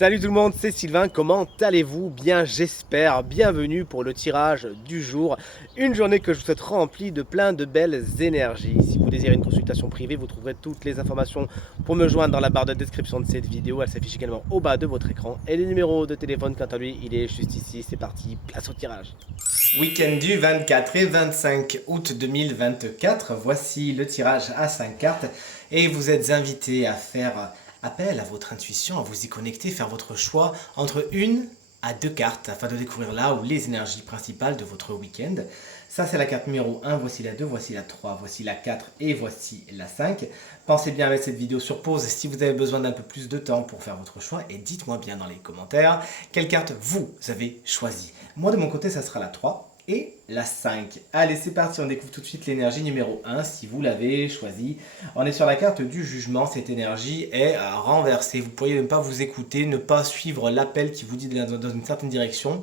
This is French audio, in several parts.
Salut tout le monde, c'est Sylvain, comment allez-vous? Bien j'espère, bienvenue pour le tirage du jour. Une journée que je vous souhaite remplie de plein de belles énergies. Si vous désirez une consultation privée, vous trouverez toutes les informations pour me joindre dans la barre de description de cette vidéo. Elle s'affiche également au bas de votre écran. Et le numéro de téléphone, quant à lui, il est juste ici. C'est parti, place au tirage. Week-end du 24 et 25 août 2024, voici le tirage à 5 cartes et vous êtes invités à faire appel à votre intuition, à vous y connecter, faire votre choix entre une à deux cartes afin de découvrir là où les énergies principales de votre week-end. Ça c'est la carte numéro 1, voici la 2, voici la 3, voici la 4 et voici la 5. Pensez bien à mettre cette vidéo sur pause si vous avez besoin d'un peu plus de temps pour faire votre choix et dites-moi bien dans les commentaires quelle carte vous avez choisi. Moi de mon côté ça sera la 3 et la 5. Allez c'est parti, on découvre tout de suite l'énergie numéro 1 si vous l'avez choisi. On est sur la carte du jugement, cette énergie est renversée. Vous pourriez ne pas vous écouter, ne pas suivre l'appel qui vous dit d'aller dans une certaine direction.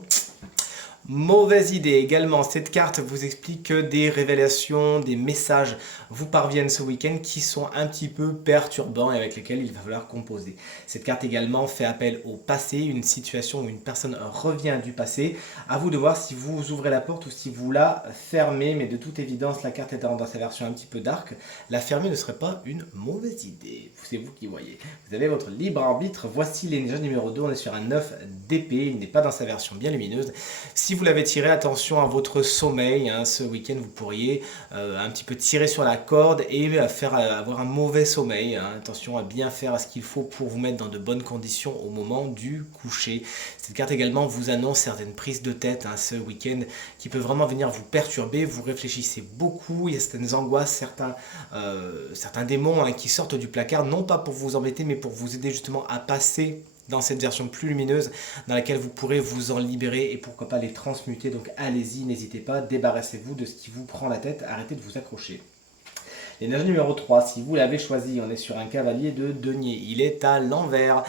Mauvaise idée également, cette carte vous explique que des révélations, des messages vous parviennent ce week-end qui sont un petit peu perturbants et avec lesquels il va falloir composer. Cette carte également fait appel au passé, une situation où une personne revient du passé. À vous de voir si vous ouvrez la porte ou si vous la fermez, mais de toute évidence la carte étant dans sa version un petit peu dark, la fermer ne serait pas une mauvaise idée. C'est vous qui voyez. Vous avez votre libre arbitre, voici l'énergie numéro 2, on est sur un 9 d'épée, il n'est pas dans sa version bien lumineuse. Si vous l'avez tiré, attention à votre sommeil, hein, ce week-end vous pourriez un petit peu tirer sur la corde et avoir un mauvais sommeil, hein. Attention à bien faire ce qu'il faut pour vous mettre dans de bonnes conditions au moment du coucher. Cette carte également vous annonce certaines prises de tête, hein, ce week-end qui peut vraiment venir vous perturber, vous réfléchissez beaucoup, il y a certaines angoisses, certains démons, hein, qui sortent du placard, non pas pour vous embêter mais pour vous aider justement à passer dans cette version plus lumineuse dans laquelle vous pourrez vous en libérer et pourquoi pas les transmuter. Donc allez-y, n'hésitez pas, débarrassez-vous de ce qui vous prend la tête, arrêtez de vous accrocher. L'énergie numéro 3, si vous l'avez choisi, on est sur un cavalier de denier. Il est à l'envers.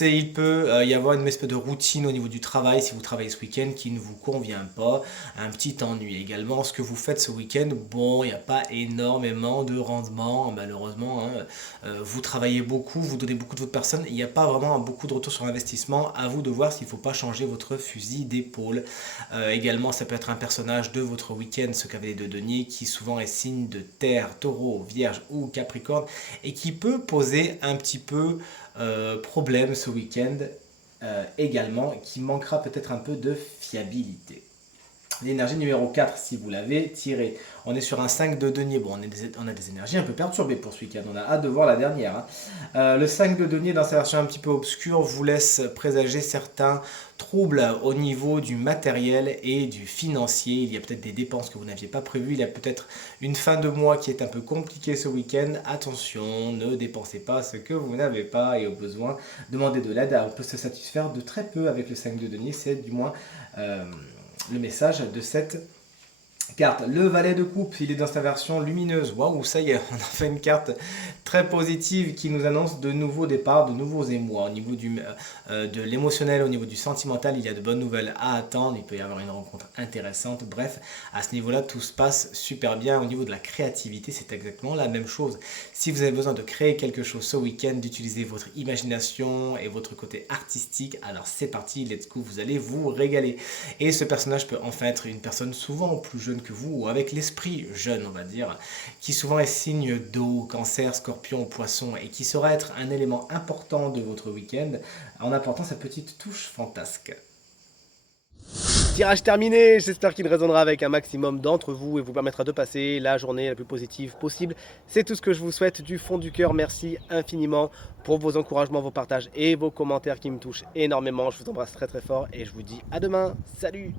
Il peut y avoir une espèce de routine au niveau du travail, si vous travaillez ce week-end, qui ne vous convient pas. Un petit ennui également. Ce que vous faites ce week-end, bon, il n'y a pas énormément de rendement, malheureusement. Hein. Vous travaillez beaucoup, vous donnez beaucoup de votre personne. Il n'y a pas vraiment beaucoup de retour sur investissement. À vous de voir s'il ne faut pas changer votre fusil d'épaule. Également, ça peut être un personnage de votre week-end, ce cavalier de denier, qui souvent est signe de terre, taureau, Vierge ou Capricorne et qui peut poser un petit peu problème ce week-end également, qui manquera peut-être un peu de fiabilité. L'énergie numéro 4, si vous l'avez tiré, on est sur un 5 de denier. Bon, on a des énergies un peu perturbées pour ce week-end, on a hâte de voir la dernière. Hein. Le 5 de denier, dans sa version un petit peu obscure, vous laisse présager certains troubles au niveau du matériel et du financier. Il y a peut-être des dépenses que vous n'aviez pas prévues, il y a peut-être une fin de mois qui est un peu compliquée ce week-end. Attention, ne dépensez pas ce que vous n'avez pas et au besoin, demandez de l'aide. On peut se satisfaire de très peu avec le 5 de denier, c'est du moins le message de cette carte. Le valet de coupe, il est dans sa version lumineuse. Waouh, ça y est, on a fait une carte très positive qui nous annonce de nouveaux départs, de nouveaux émois. Au niveau de l'émotionnel, au niveau du sentimental, il y a de bonnes nouvelles à attendre. Il peut y avoir une rencontre intéressante. Bref, à ce niveau-là, tout se passe super bien. Au niveau de la créativité, c'est exactement la même chose. Si vous avez besoin de créer quelque chose ce week-end, d'utiliser votre imagination et votre côté artistique, alors c'est parti, let's go, vous allez vous régaler. Et ce personnage peut enfin être une personne souvent plus jeune que vous, ou avec l'esprit jeune, on va dire, qui souvent est signe d'eau, cancer, scorpion, poisson, et qui saura être un élément important de votre week-end en apportant sa petite touche fantasque. Tirage terminé, j'espère qu'il résonnera avec un maximum d'entre vous et vous permettra de passer la journée la plus positive possible. C'est tout ce que je vous souhaite du fond du cœur. Merci infiniment pour vos encouragements, vos partages et vos commentaires qui me touchent énormément. Je vous embrasse très très fort et je vous dis à demain. Salut!